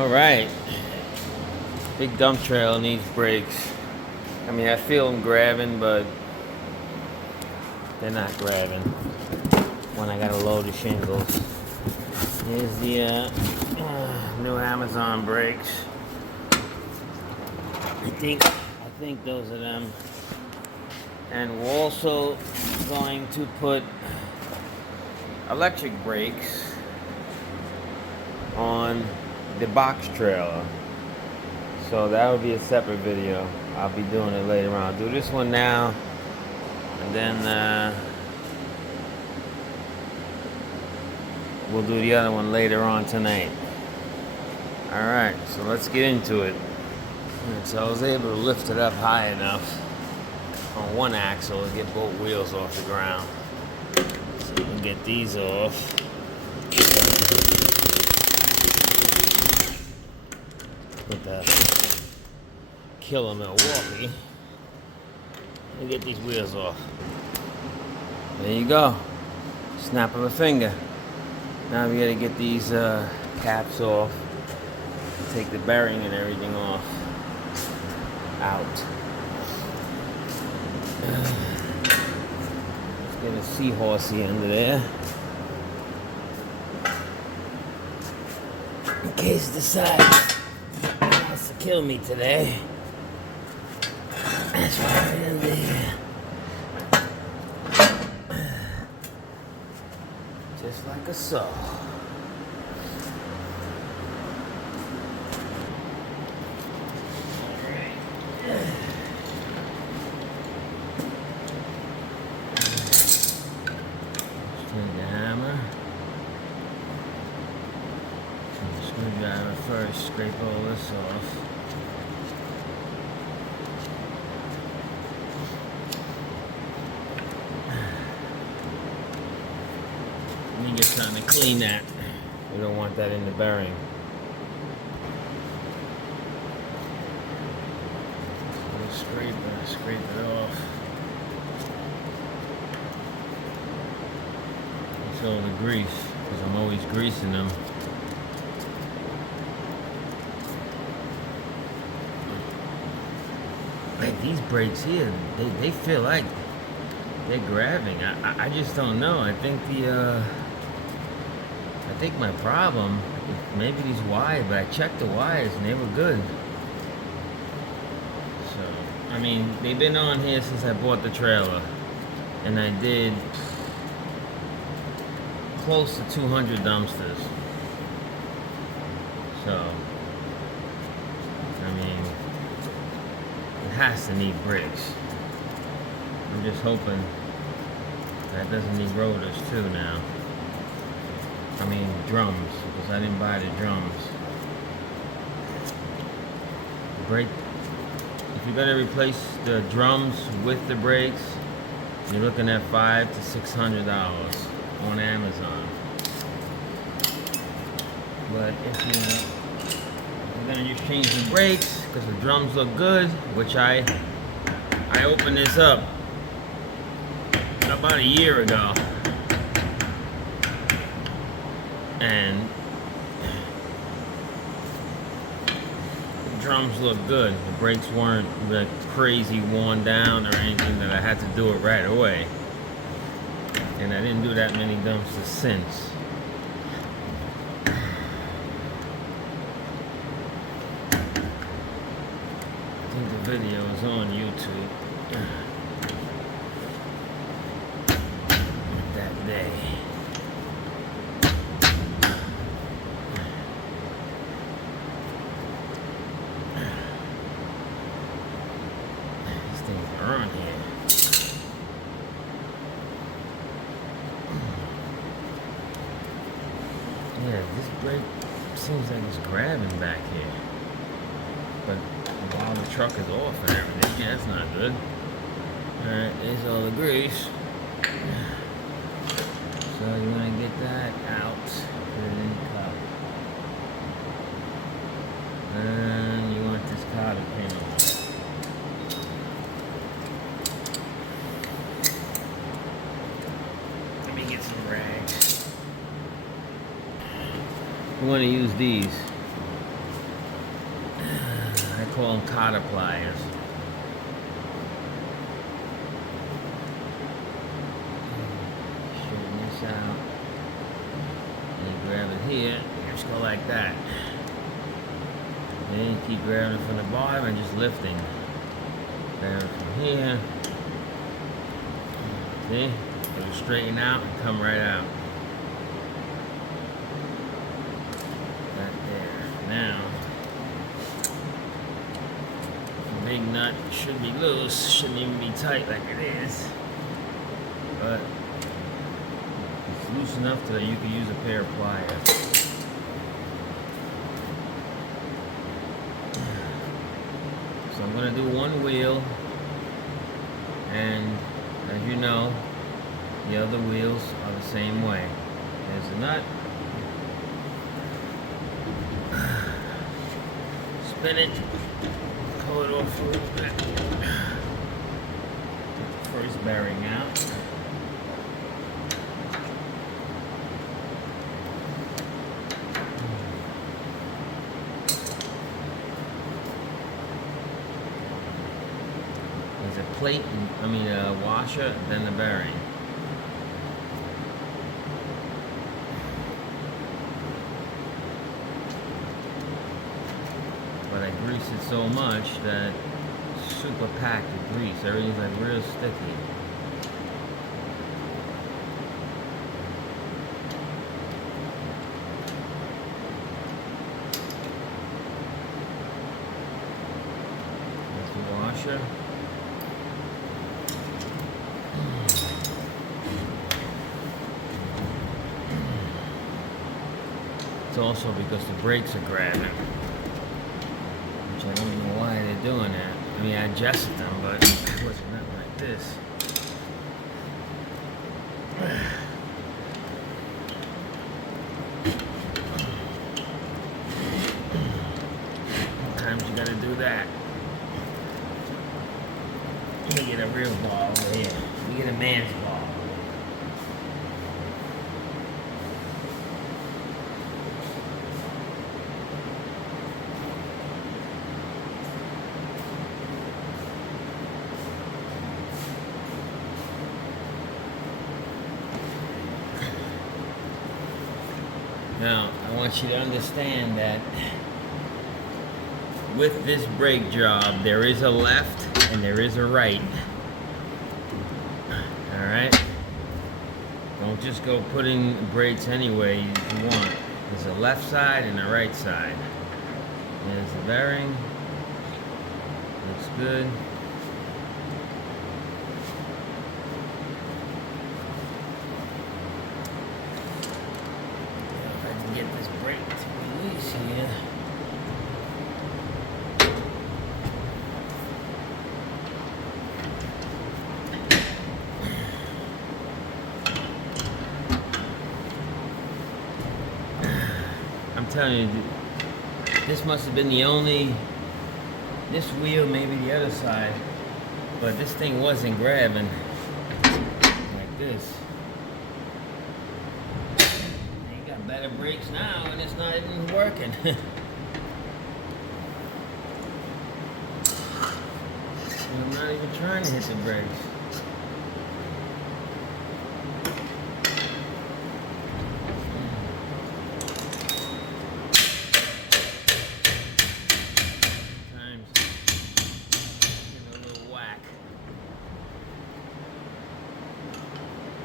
Alright, big dump trailer needs brakes. I mean, I feel them grabbing, but they're not grabbing when I got a load of shingles. Here's the new Amazon brakes. I think those are them. And we're also going to put electric brakes on the box trailer. So that would be a separate video. I'll be doing it later on. I'll do this one now, and then we'll do the other one later on tonight. Alright, so let's get into it. And so I was able to lift it up high enough on one axle to get both wheels off the ground. So we can get these off. With the Killer Milwaukee and get these wheels off. There you go. Snap of a finger. Now we gotta get these caps off. Take the bearing and everything off. Out. Let's get a seahorsey under there. In case it decides it wants to kill me today. That's right in there. Just like a saw. Take the hammer. Take the screwdriver first, scrape all this off. And you're trying to clean that. We don't want that in the bearing. Scrape it off. It's all the grease, because I'm always greasing them. Like these brakes here, they feel like they're grabbing. I just don't know. I think my problem is maybe these wires, but I checked the wires and they were good. So, I mean, they've been on here since I bought the trailer. And I did close to 200 dumpsters. So, I mean, it has to need brakes. I'm just hoping that doesn't need rotors too now. I mean drums, because I didn't buy the drums. The brake, if you're gonna replace the drums with the brakes, you're looking at $500 to $600 on Amazon. But if you're gonna just change the brakes, because the drums look good, which I opened this up about a year ago, and the drums look good. The brakes weren't like crazy worn down or anything that I had to do it right away, and I didn't do that many dumpsters since. I think the video is on YouTube. That day. These things are on here. Yeah, this brake seems like it's grabbing back here. But while the truck is off and everything, yeah, that's not good. Alright, there's all the grease. So you want to get that out, put it in the cup. And you want this cotter pin on. Let me get some rags. You want to use these. call them cotter pliers. Straighten this out. And you grab it here, you just go like that. Then you keep grabbing it from the bottom and just lifting. Grab it from here. See? It'll straighten out and come right out. Right there. Now, the big nut should be loose. Shouldn't even be tight like it is. But it's loose enough that you can use a pair of pliers. So I'm going to do one wheel, and as you know, the other wheels are the same way. There's the nut. Spin it. Pull it off a little bit. Get the first bearing out. There's a plate, a washer, then the bearing. But I grease it so much that it's super packed with grease. Everything's like real sticky. There's the washer. It's also because the brakes are grabbing. I don't know why they're doing that. I mean, I adjusted them, but it wasn't meant like this. Sometimes you gotta do that. You get a real ball over here. You get a man's ball. Now, I want you to understand that with this brake job, there is a left and there is a right. Alright? Don't just go putting brakes any way you want. There's a left side and a right side. There's the bearing. Looks good. Get this brake to release here. I'm telling you, this must have been the only, this wheel, maybe the other side, but this thing wasn't grabbing like this. Better brakes now, and it's not even working. I'm not even trying to hit the brakes. Sometimes get a little whack,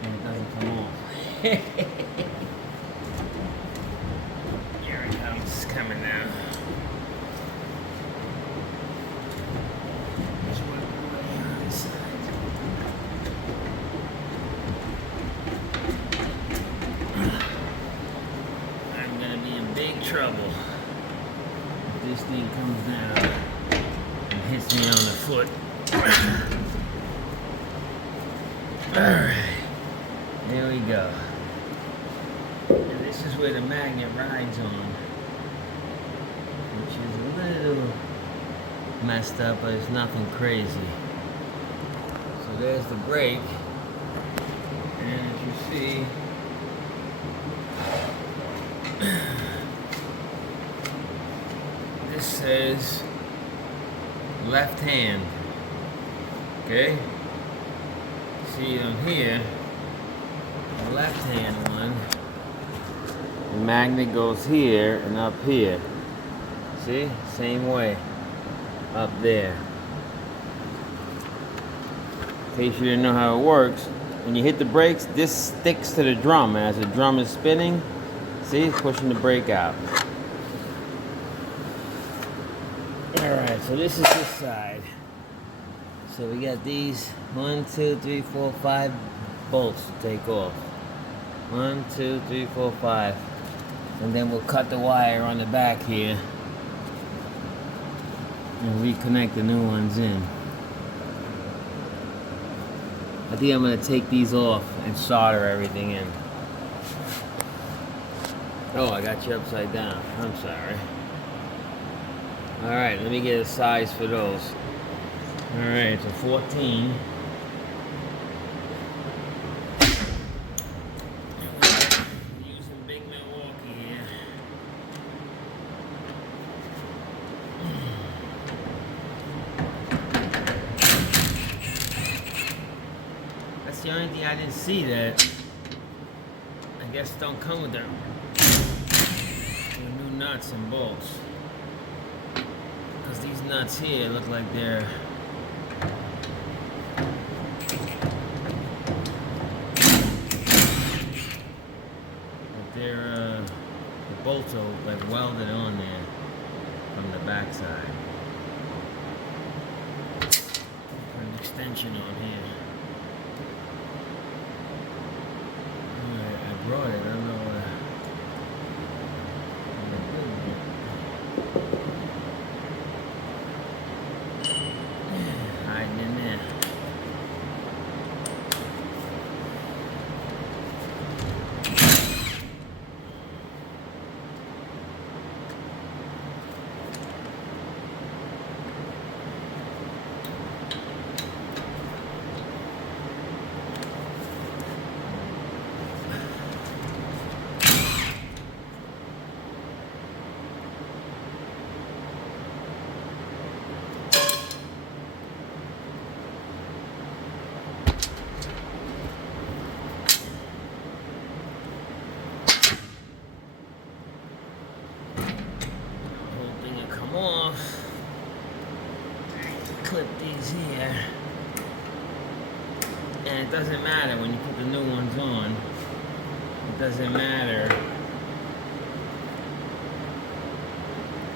and it doesn't come off. It's coming now. I'm gonna be in big trouble if this thing comes down and hits me on the foot. Alright, there we go. And this is where the magnet rides on, which is a little messed up, but it's nothing crazy. So there's the brake, and as you see, this says left hand. Okay? See on here, the left hand one, the magnet goes here and up here. See? Same way. Up there. In case you didn't know how it works, when you hit the brakes, this sticks to the drum, and as the drum is spinning, see, it's pushing the brake out. Alright, so this is this side. So we got these 1, 2, 3, 4, 5 bolts to take off. 1, 2, 3, 4, 5. And then we'll cut the wire on the back here and reconnect the new ones in. I think I'm going to take these off and solder everything in. Oh, I got you upside down. I'm sorry. Alright, let me get a size for those. Alright, so 14. Using Big Milwaukee here. That's the only thing I didn't see that I guess don't come with them. The new nuts and bolts. Because these nuts here look like they're the bolts are like welded on there from the back side. Put an extension on here. Alright, I brought it. I don't know what hiding in there. Off, clip these here, and it doesn't matter when you put the new ones on, it doesn't matter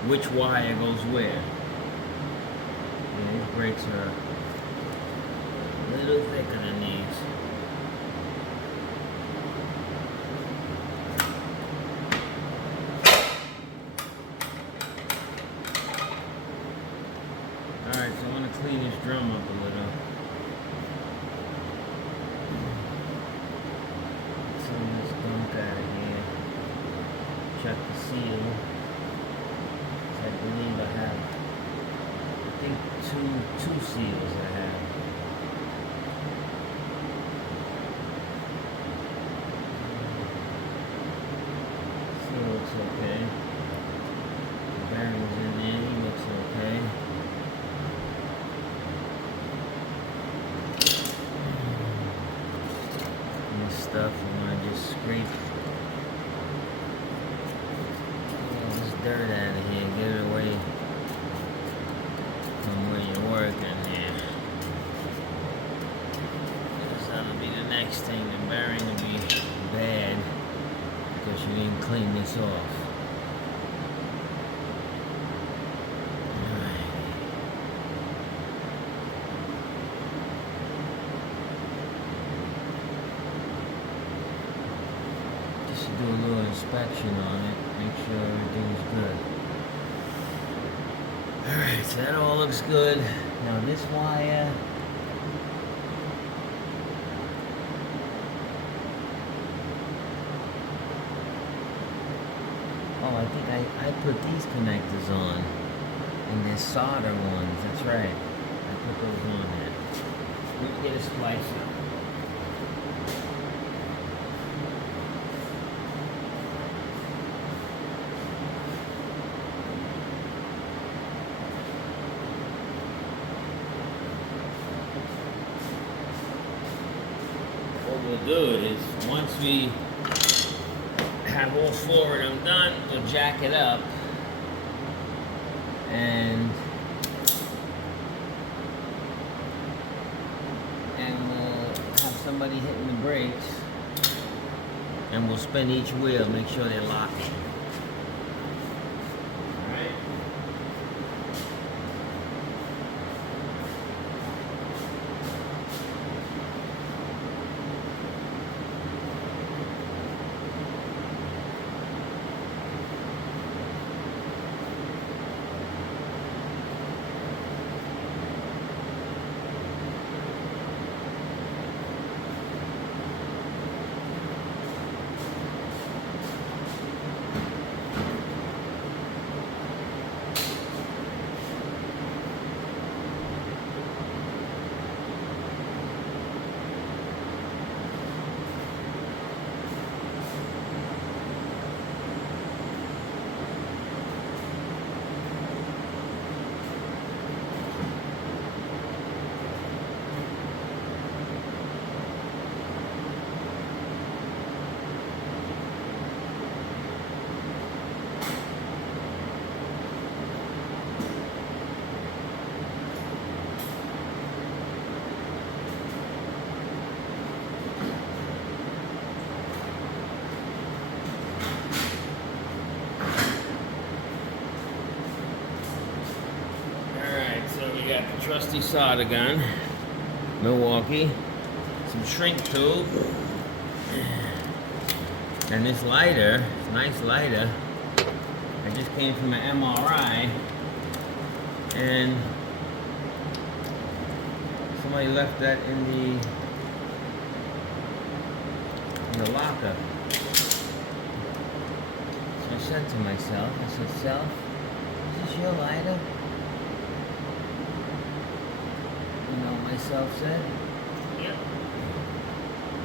which wire goes where. Yeah, these brakes are a little thicker than these. Alright, so I want to clean this drum up a little. Some of this gunk out of here. Check the seal. I believe I have, I think two seals I have. Seal looks okay. The bearings in there, looks okay. Stuff you want to just scrape all this dirt out of here, get it away from where you're working here. Because that'll be the next thing. The bearing will be bad because you didn't clean this off. Do a little inspection on it, make sure everything's good. Alright, so that all looks good. Now this wire, oh, I think I put these connectors on, and they're solder ones, that's right. I put those on there. Let me get a splicer. we'll do is, once we have all 4 of them done, we'll jack it up and we'll have somebody hitting the brakes, and we'll spin each wheel, make sure they're locking. Alright? Got the trusty solder gun, Milwaukee, some shrink tube, and this lighter, nice lighter. I just came from an MRI, and somebody left that in the locker. So I said to myself, I said, "Self, is this your lighter?" You know what myself said? Yep.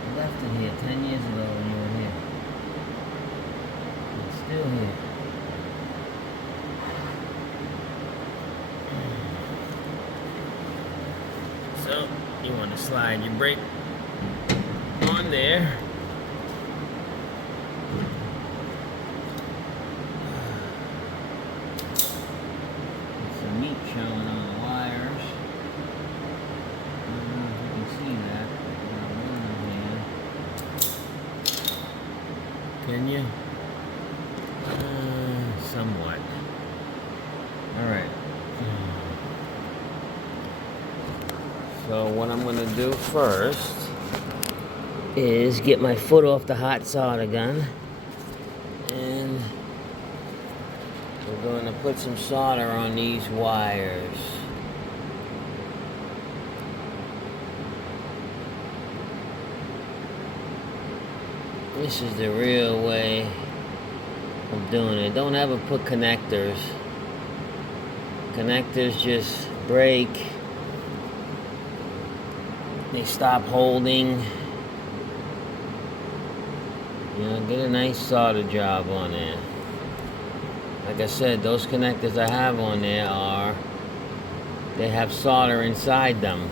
I left it here 10 years ago when you were here. It's still here. So, you want to slide your brake on there. There's some meat showing on the wires. Can you? Somewhat. Alright. So what I'm going to do first is get my foot off the hot solder gun. And we're going to put some solder on these wires. This is the real way of doing it. Don't ever put connectors. Connectors just break. They stop holding. You know, get a nice solder job on there. Like I said, those connectors I have on there they have solder inside them.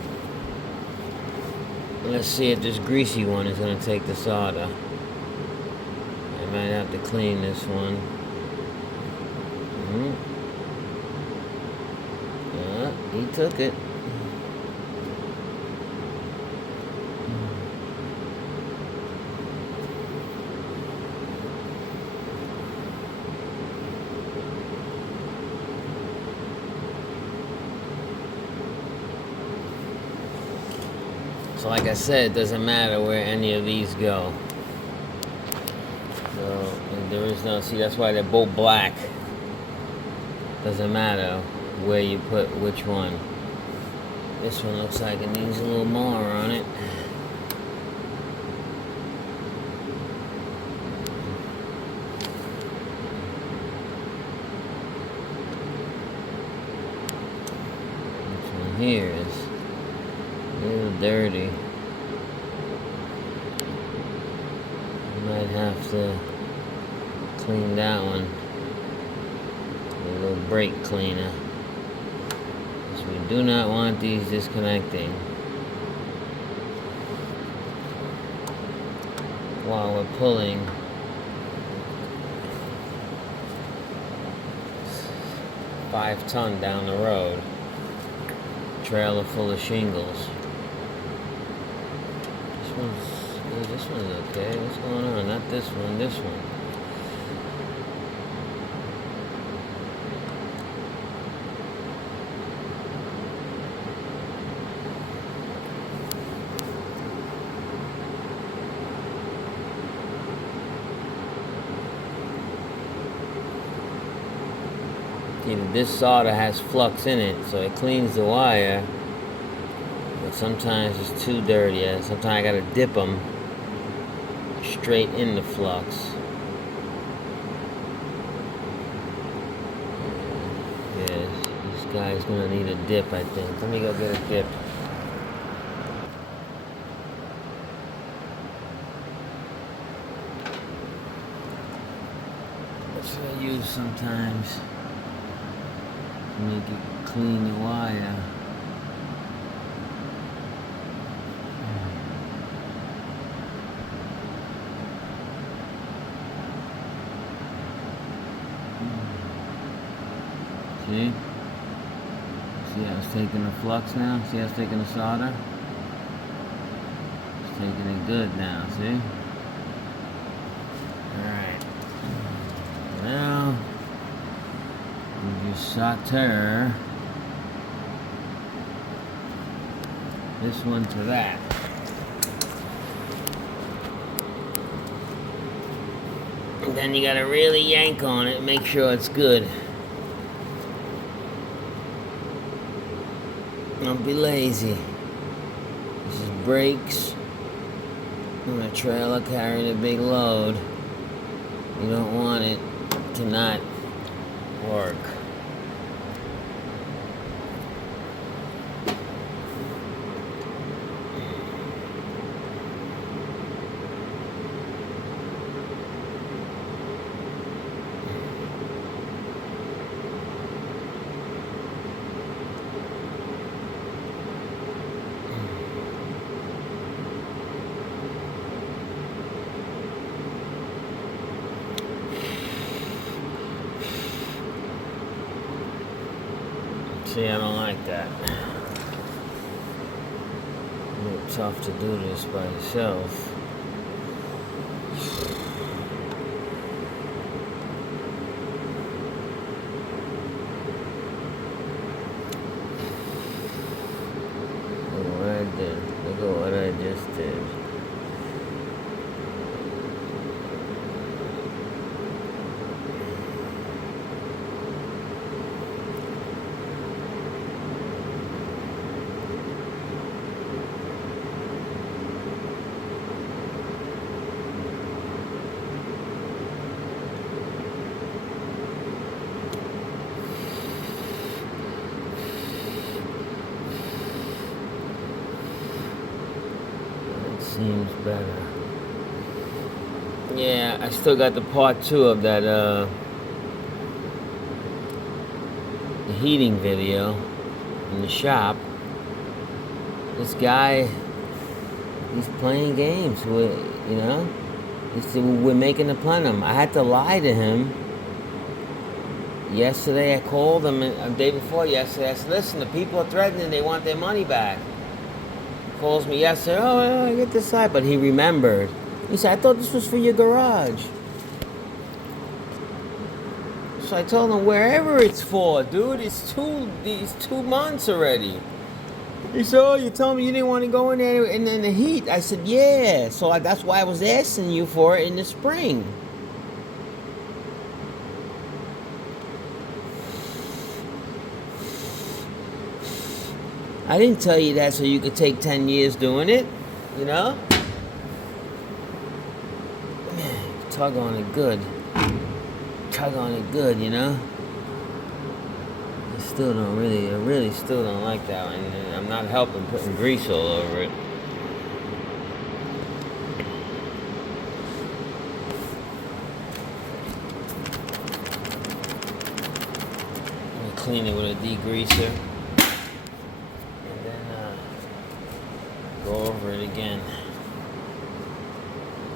Let's see if this greasy one is going to take the solder. I might have to clean this one. He took it. So like I said, it doesn't matter where any of these go. So there is no, see, that's why they're both black. Doesn't matter where you put which one. This one looks like it needs a little more on it. This one here is a little dirty. Might have to clean that one. A little brake cleaner. Because we do not want these disconnecting. while we're pulling. $5-ton down the road. Trailer full of shingles. This one's okay. What's going on? Not this one, this one. This solder has flux in it, so it cleans the wire. But sometimes it's too dirty. Sometimes I gotta dip them straight in the flux. Yeah, this guy's gonna need a dip, I think. Let me go get a dip. That's what I use sometimes. Make it clean the wire. See? See how it's taking the flux now? See how it's taking the solder? It's taking it good now, see? Alright. Now we just solder this one to that. And then you gotta really yank on it and make sure it's good. Don't be lazy. This is brakes on a trailer carrying a big load. You don't want it to not work. See, I don't like that. A little tough to do this by yourself. Look what I did. Look at what I just did. Seems better. Yeah, I still got the part 2 of that the heating video in the shop. This guy, he's playing games with, you know. He said, we're making a plenum. I had to lie to him. Yesterday I called him, the day before yesterday, I said, listen, the people are threatening, they want their money back. Calls me yesterday, oh, I get this side, but he remembered. He said, I thought this was for your garage. So I told him, wherever it's for, dude, it's 2 months already. He said, oh, you told me you didn't want to go in there and in the heat. I said, yeah, so that's why I was asking you for it in the spring. I didn't tell you that so you could take 10 years doing it, you know? Tug on it good. Tug on it good, you know? I really still don't like that one. And I'm not helping putting grease all over it. I'm gonna clean it with a degreaser. Go over it again.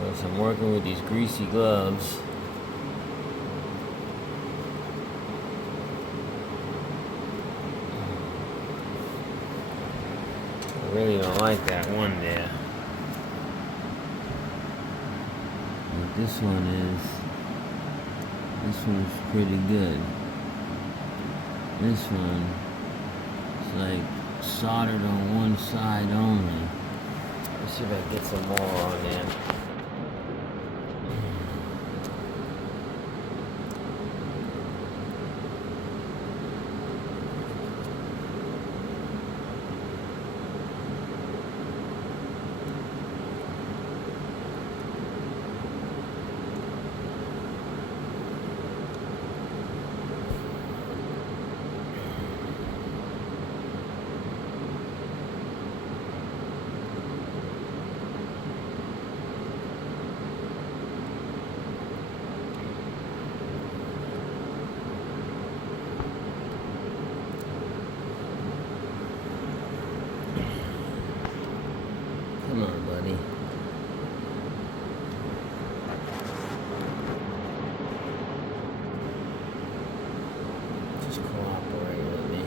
Go Since I'm working with these greasy gloves. I really don't like that one there. But this one's pretty good. This one is like soldered on one side only. Let's see if I can get some more on there. Come on, buddy. Just cooperate with me.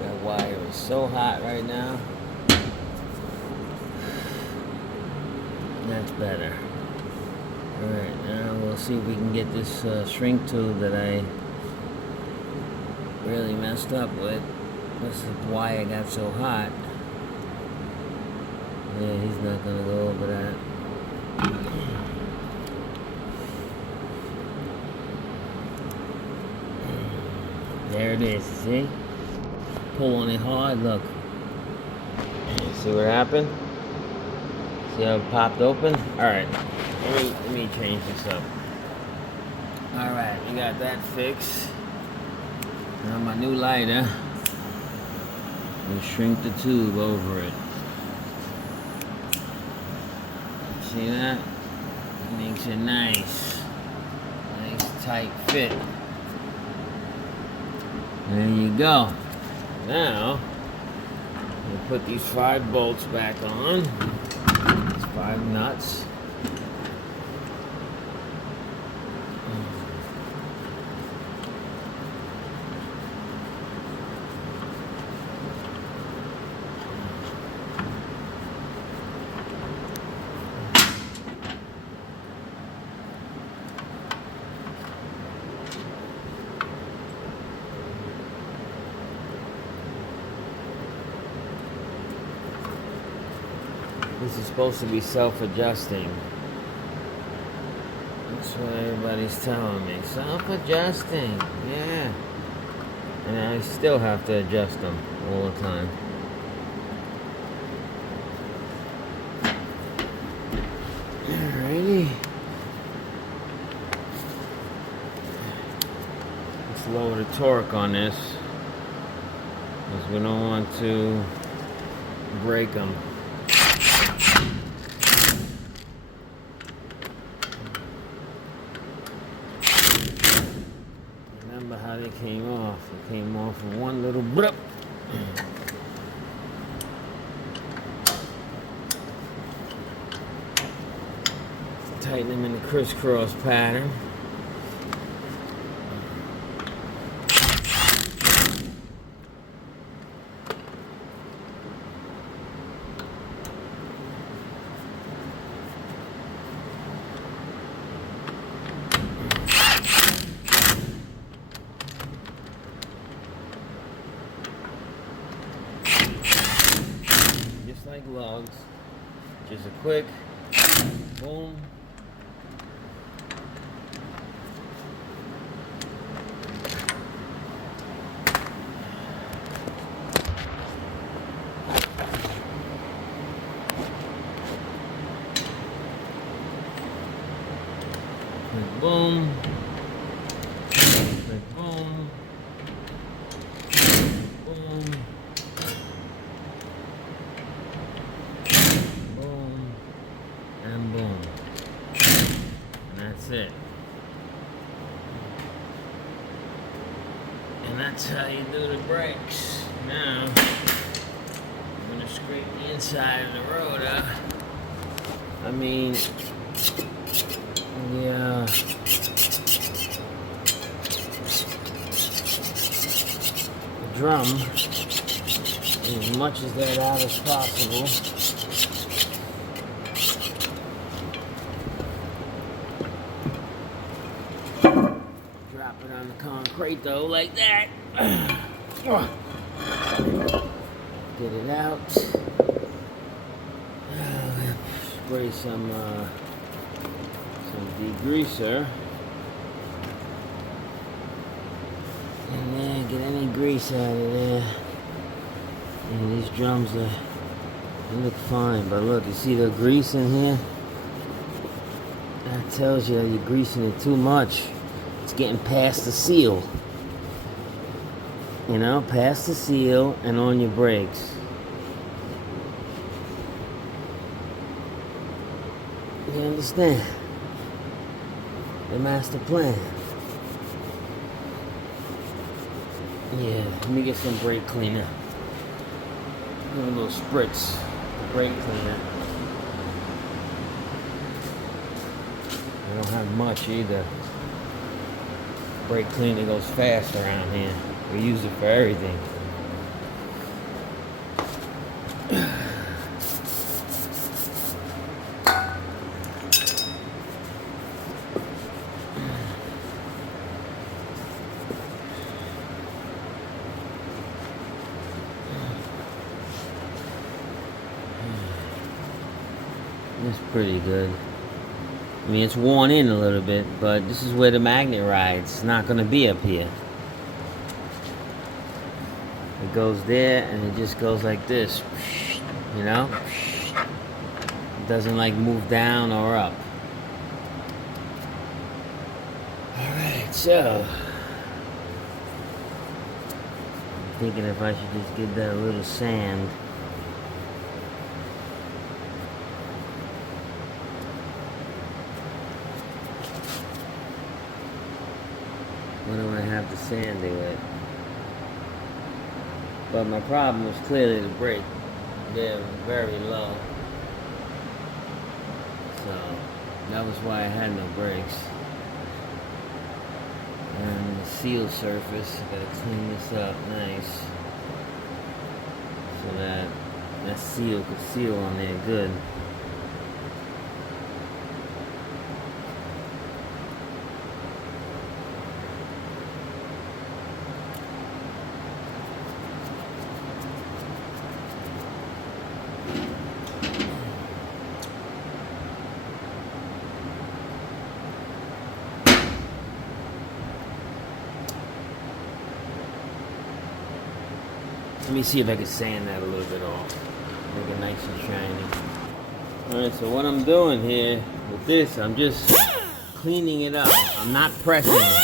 That wire is so hot right now. That's better. Alright, now we'll see if we can get this shrink tube that I really messed up with. This is why it got so hot. Yeah, he's not gonna go over that. There it is, see? Pull on it hard, look. See what happened? See how it popped open? Alright, let me change this up. Alright, we got that fixed. Now my new lighter. We'll shrink the tube over it. See that? Makes it nice. Nice tight fit. There you go. Now, we'll put these 5 bolts back on. These 5 nuts. This is supposed to be self-adjusting. That's what everybody's telling me. Self-adjusting, yeah. And I still have to adjust them all the time. Alrighty. Let's lower the torque on this, because we don't want to break them. Remember how they came off? They came off in one little blip. Tighten them in the crisscross pattern. Like lugs, just a quick boom. Click boom. Click boom. Boom. Boom. And boom. And that's it. And that's how you do the brakes. Now, I'm gonna scrape the inside of the rotor. I mean, yeah. The drum, as much as that out as possible. Drop it on the concrete though, like that. Get it out. Spray some degreaser. And then get any grease out of there. And these drums they look fine, but look, you see the grease in here? That tells you that you're greasing it too much. It's getting past the seal. You know, past the seal and on your brakes. You understand? The master plan. Yeah, let me get some brake cleaner. Give a little spritz of brake cleaner. I don't have much either. Brake cleaner goes fast around here. We use it for everything. It's pretty good. I mean, it's worn in a little bit, but this is where the magnet rides. It's not going to be up here. It goes there, and it just goes like this. You know? It doesn't like move down or up. Alright, so I'm thinking if I should just give that a little sand. What do I have to sand it with? But my problem was clearly the brake. They're very low. So that was why I had no brakes. And the seal surface, I gotta clean this up nice. So that seal could seal on there good. Let me see if I can sand that a little bit off. Make it nice and shiny. Alright, so what I'm doing here with this, I'm just cleaning it up. I'm not pressing it.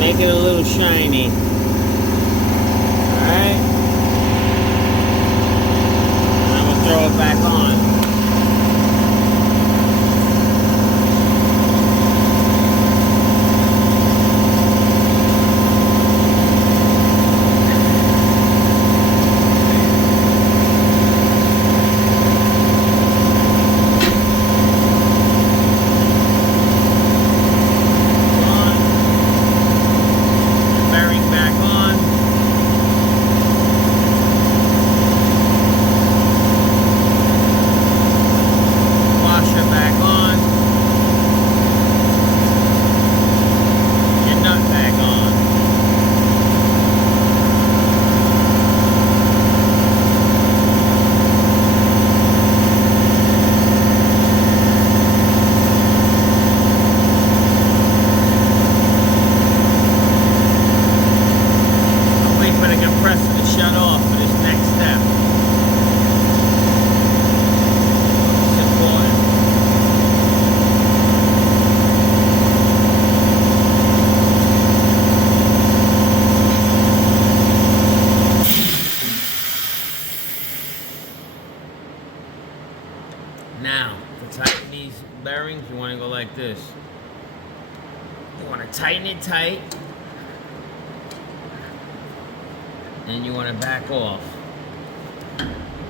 Make it a little shiny. Alright? And I'm gonna throw it back on. Bearing back pressing the shut off for this next step. It's important. Now, to tighten these bearings, you want to go like this. You want to tighten it tight. And you want to back off.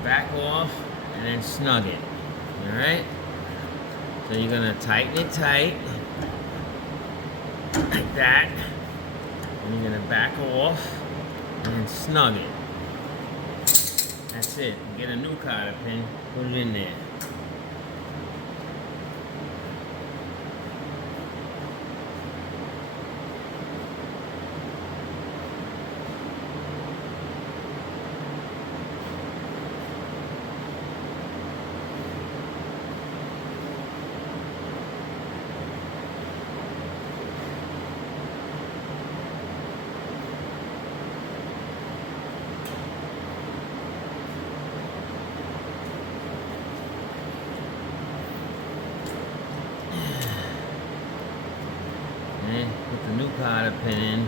Back off and then snug it. Alright? So you're going to tighten it tight. Like that. And you're going to back off and then snug it. That's it. Get a new cotter pin, put it in there. Put the new cotter pin in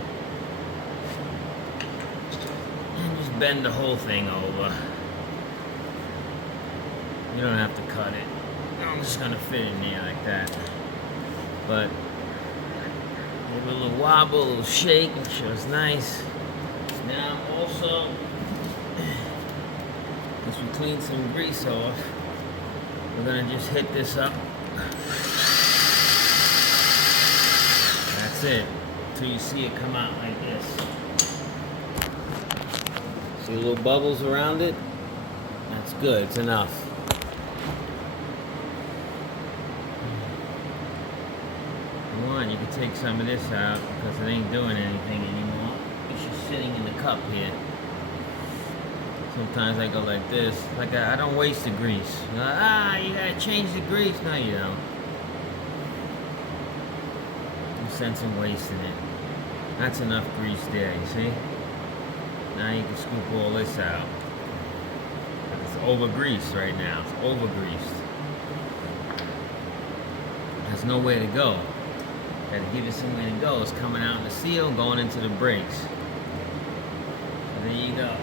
and just bend the whole thing over. You don't have to cut it. I'm just gonna fit in there like that. But give it a little wobble, a little shake, make sure it's nice. Now also, once we clean some grease off, we're gonna just hit this up. That's it, until you see it come out like this. See little bubbles around it? That's good, it's enough. If you want, you can take some of this out because it ain't doing anything anymore. It's just sitting in the cup here. Sometimes I go like this. Like I don't waste the grease. You gotta change the grease. No, you don't. Sense in wasting it. That's enough grease there, you see? Now you can scoop all this out. It's over greased right now. It's over greased. There's nowhere to go. Gotta give it somewhere to go. It's coming out in the seal, going into the brakes. So there you go.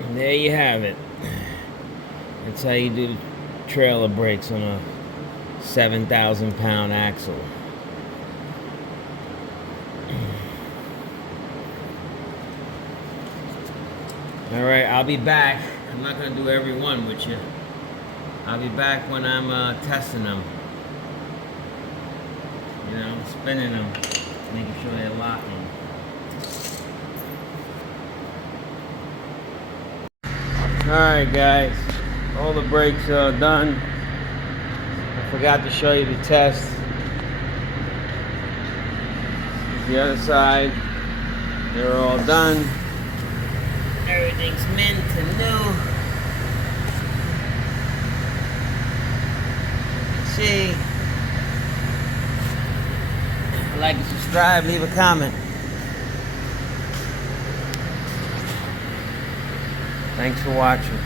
And there you have it. That's how you do trailer brakes on a 7,000-pound axle. Alright, I'll be back. I'm not going to do every one with you. I'll be back when I'm testing them. You know, spinning them, making sure they're locking. Alright guys, all the brakes are done. I forgot to show you the test. The other side, they're all done. Everything's mint and new. See, like and subscribe, leave a comment. Thanks for watching.